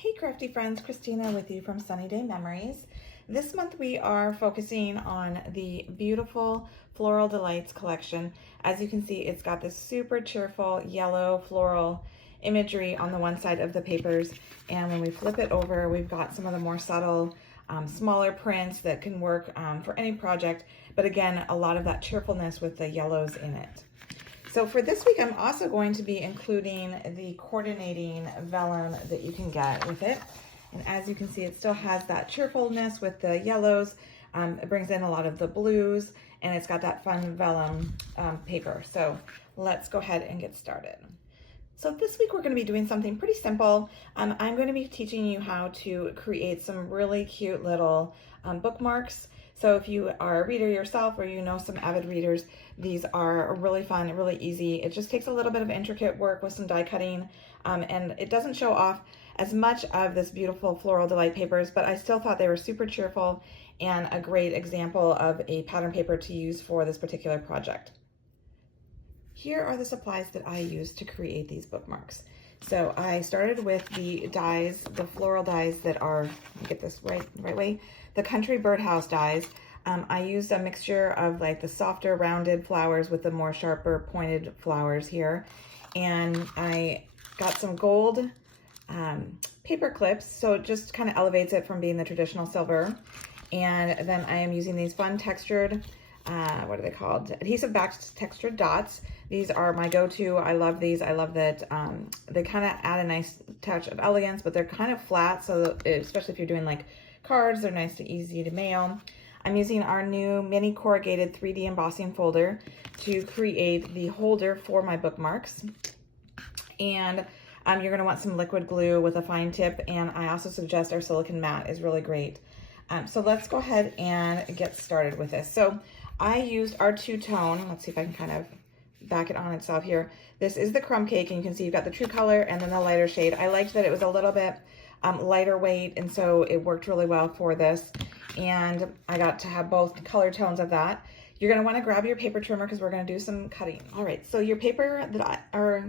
Hey crafty friends, Christina with you from Sunny Day Memories. This month we are focusing on the beautiful Floral Delights collection. As you can see, it's got this super cheerful yellow floral imagery on the one side of the papers, and when we flip it over, we've got some of the more subtle, smaller prints that can work for any project, but again, a lot of that cheerfulness with the yellows in it. So for this week, I'm also going to be including the coordinating vellum that you can get with it. And as you can see, it still has that cheerfulness with the yellows. It brings in a lot of the blues, and it's got that fun vellum paper. So let's go ahead and get started. So this week we're going to be doing something pretty simple. I'm going to be teaching you how to create some really cute little bookmarks. So if you are a reader yourself or you know some avid readers, these are really fun, really easy. It just takes a little bit of intricate work with some die cutting, and it doesn't show off as much of this beautiful Floral Delight papers, but I still thought they were super cheerful and a great example of a pattern paper to use for this particular project. Here are the supplies that I used to create these bookmarks. So I started with the dies, the floral dies that are, let me get this right way, the Country Birdhouse dies. I used a mixture of like the softer rounded flowers with the more sharper pointed flowers here. And I got some gold paper clips, so it just kind of elevates it from being the traditional silver. And then I am using these fun textured, what are they called? Adhesive backed textured dots. These are my go-to. I love these. I love that they kind of add a nice touch of elegance, but they're kind of flat, so especially if you're doing like cards, they're nice and easy to mail. I'm using our new mini corrugated 3D embossing folder to create the holder for my bookmarks. And you're going to want some liquid glue with a fine tip, and I also suggest our silicone mat is really great. So let's go ahead and get started with this. So I used our two-tone. Let's see if I can kind of back it on itself here. This is the Crumb cake, and you can see you've got the true color and then the lighter shade. I liked that it was a little bit lighter weight, and so it worked really well for this. And I got to have both color tones of that. You're going to want to grab your paper trimmer because we're going to do some cutting. All right, so your paper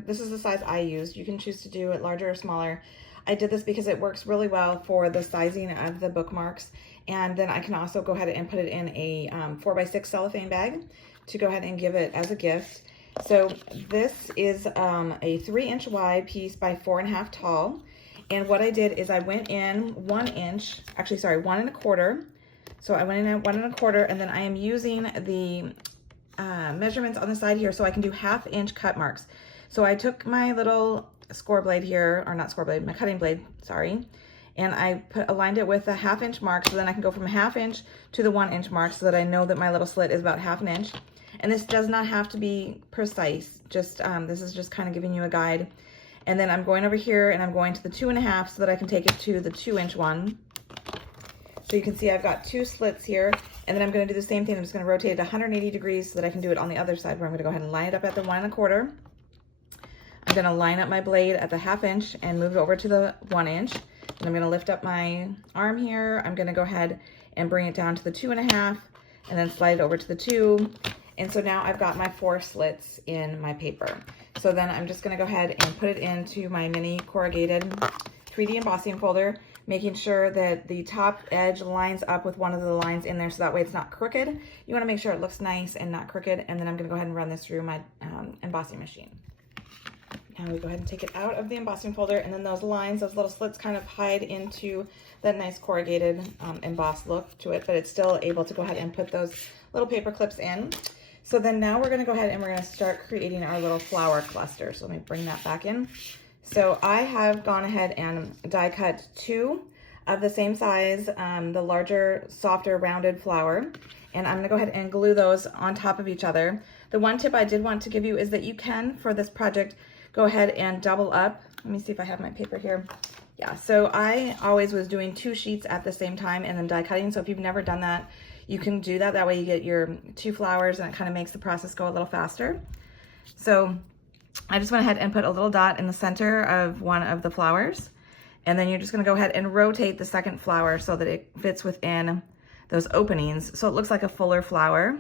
this is the size I used. You can choose to do it larger or smaller. I did this because it works really well for the sizing of the bookmarks. And then I can also go ahead and put it in a 4x6 cellophane bag to go ahead and give it as a gift. So this is a 3-inch wide piece by 4.5 tall. And what I did is I went in 1 inch, actually, sorry, 1 1/4. So I went in at 1 1/4, and then I am using the measurements on the side here so I can do 1/2 inch cut marks. So I took my little score blade here, or not score blade, my cutting blade, sorry, and I aligned it with a 1/2 inch mark, so then I can go from a 1/2 inch to the 1 inch mark so that I know that my little slit is about 1/2 inch. And this does not have to be precise, just this is just kind of giving you a guide. And then I'm going over here and I'm going to the 2.5 so that I can take it to the 2-inch one. So you can see I've got 2 slits here, and then I'm going to do the same thing. I'm just going to rotate it 180 degrees so that I can do it on the other side, where I'm going to go ahead and line it up at the 1 1/4. I'm going to line up my blade at the 1/2 inch and move it over to the 1 inch. And I'm going to lift up my arm here. I'm going to go ahead and bring it down to the 2.5 and then slide it over to the 2. And so now I've got my 4 slits in my paper. So then I'm just going to go ahead and put it into my mini corrugated 3D embossing folder, making sure that the top edge lines up with one of the lines in there so that way it's not crooked. You want to make sure it looks nice and not crooked. And then I'm going to go ahead and run this through my embossing machine. Now we go ahead and take it out of the embossing folder, and then those lines, those little slits kind of hide into that nice corrugated embossed look to it, but it's still able to go ahead and put those little paper clips in. So then now we're going to go ahead and we're going to start creating our little flower cluster. So let me bring that back in. So I have gone ahead and die cut 2 of the same size, the larger, softer, rounded flower. And I'm going to go ahead and glue those on top of each other. The one tip I did want to give you is that you can, for this project, go ahead and double up. Let me see if I have my paper here. Yeah, so I always was doing 2 sheets at the same time and then die cutting. So if you've never done that, you can do that. That way you get your 2 flowers and it kind of makes the process go a little faster. So I just went ahead and put a little dot in the center of one of the flowers. And then you're just going to go ahead and rotate the second flower so that it fits within those openings. So it looks like a fuller flower.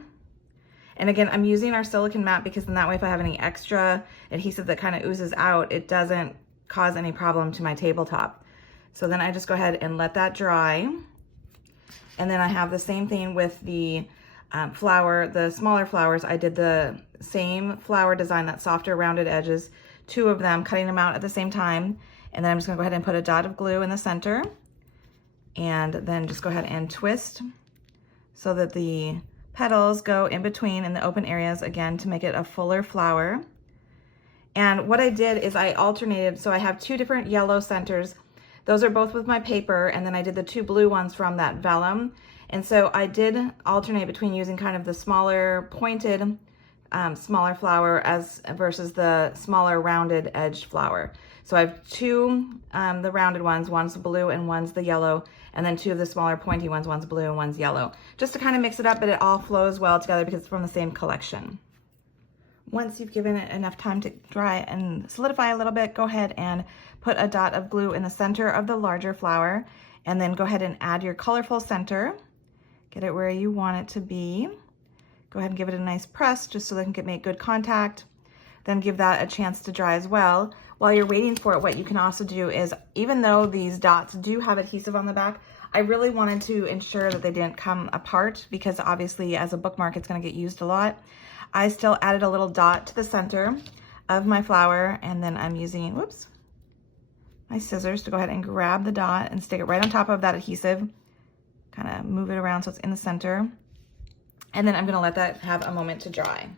And again, I'm using our silicone mat because then that way if I have any extra adhesive that kind of oozes out, it doesn't cause any problem to my tabletop. So then I just go ahead and let that dry. And then I have the same thing with the flower, the smaller flowers. I did the same flower design, that softer rounded edges, 2 of them, cutting them out at the same time. And then I'm just gonna go ahead and put a dot of glue in the center, and then just go ahead and twist so that the petals go in between in the open areas, again, to make it a fuller flower. And what I did is I alternated, so I have 2 different yellow centers. Those are both with my paper, and then I did the 2 blue ones from that vellum. And so I did alternate between using kind of the smaller pointed, smaller flower versus the smaller rounded edged flower. So I have 2, the rounded ones, one's blue and one's the yellow, and then 2 of the smaller pointy ones, one's blue and one's yellow. Just to kind of mix it up, but it all flows well together because it's from the same collection. Once you've given it enough time to dry and solidify a little bit, go ahead and put a dot of glue in the center of the larger flower, and then go ahead and add your colorful center. Get it where you want it to be. Go ahead and give it a nice press just so that it can make good contact. Then give that a chance to dry as well. While you're waiting for it, what you can also do is, even though these dots do have adhesive on the back, I really wanted to ensure that they didn't come apart because obviously as a bookmark it's going to get used a lot. I still added a little dot to the center of my flower, and then I'm using, whoops, my scissors to go ahead and grab the dot and stick it right on top of that adhesive. Kind of move it around so it's in the center. And then I'm going to let that have a moment to dry.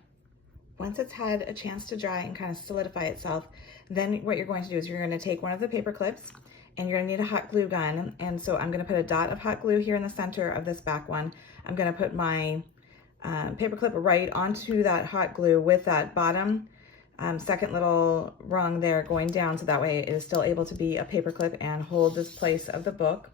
Once it's had a chance to dry and kind of solidify itself, then what you're going to do is you're going to take one of the paper clips, and you're going to need a hot glue gun. And so I'm going to put a dot of hot glue here in the center of this back one. I'm going to put my paper clip right onto that hot glue with that bottom second little rung there going down, so that way it is still able to be a paper clip and hold this place of the book.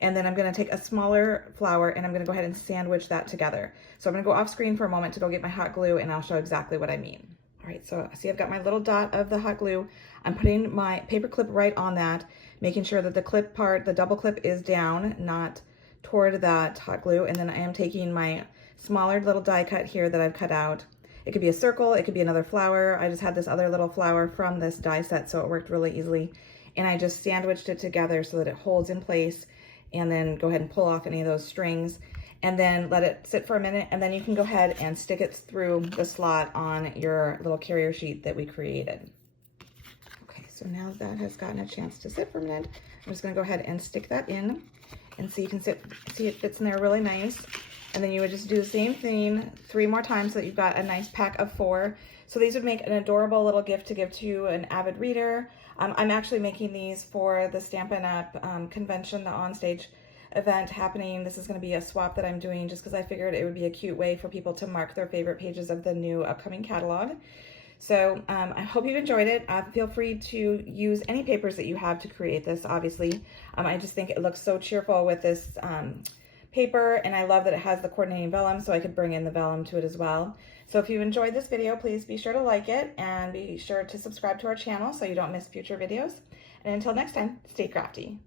And then I'm going to take a smaller flower and I'm going to go ahead and sandwich that together. So I'm going to go off screen for a moment to go get my hot glue, and I'll show exactly what I mean. All right, so see I've got my little dot of the hot glue. I'm putting my paper clip right on that, making sure that the clip part, the double clip, is down, not toward that hot glue. And then I am taking my smaller little die cut here that I've cut out. It could be a circle, it could be another flower. I just had this other little flower from this die set, so it worked really easily. And I just sandwiched it together so that it holds in place, and then go ahead and pull off any of those strings, and then let it sit for a minute, and then you can go ahead and stick it through the slot on your little carrier sheet that we created. Okay, so now that has gotten a chance to sit for a minute, I'm just gonna go ahead and stick that in, and so you can see it fits in there really nice. And then you would just do the same thing 3 more times so that you've got a nice pack of 4. So these would make an adorable little gift to give to an avid reader. I'm actually making these for the Stampin' Up convention, the onstage event happening. This is going to be a swap that I'm doing just because I figured it would be a cute way for people to mark their favorite pages of the new upcoming catalog. So I hope you enjoyed it. Feel free to use any papers that you have to create this, obviously. I just think it looks so cheerful with this paper, and I love that it has the coordinating vellum, so I could bring in the vellum to it as well. So if you enjoyed this video, please be sure to like it, and be sure to subscribe to our channel so you don't miss future videos. And until next time, stay crafty.